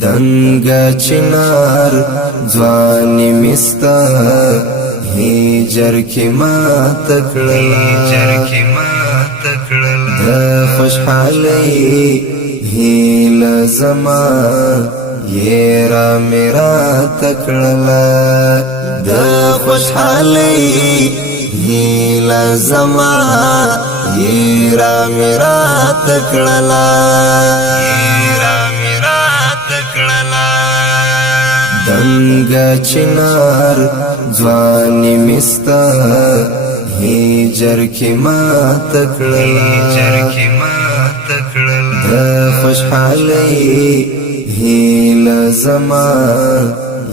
دنگ چنار ځواني مستا هجر کی ما تکړلا د خوشحالي هیل زما یرا میرا تکړلا د خوشحالي هیل زما یرا میرا تکړلا دنگ چنار ځواني مستا هجر کی ما تکړلا د خوشحالي هیل زما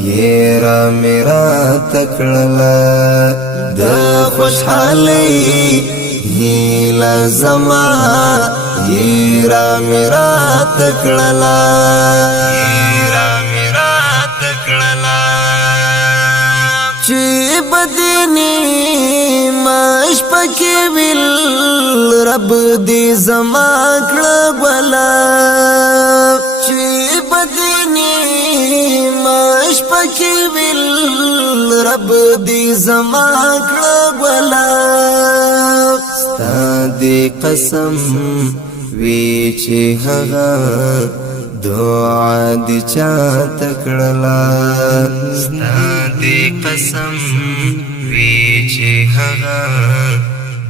یرا میرا تکړلا د خوشحالي هیل زما یرا میرا تکړلا چی بدنی مش پکی ویل رب دی زما کړه بلا چی بدنی مش پکی ویل رب دی زما کړه بلا ستا دی قسم وی چې هغه دعا دی چا تکړلا ستا دی قسم وی چې هغه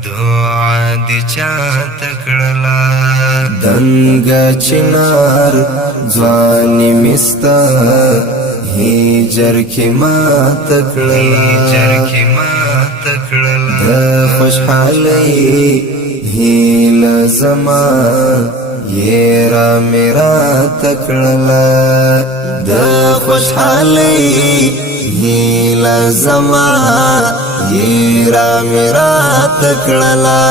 دعا دی چا تکړلا دنگ چنار ځواني مستا هجر کی ما تکړلا د خوشحالي هیل زما یرا میرا تکړلا د خوشحالي هیل زما یرا میرا تکړلا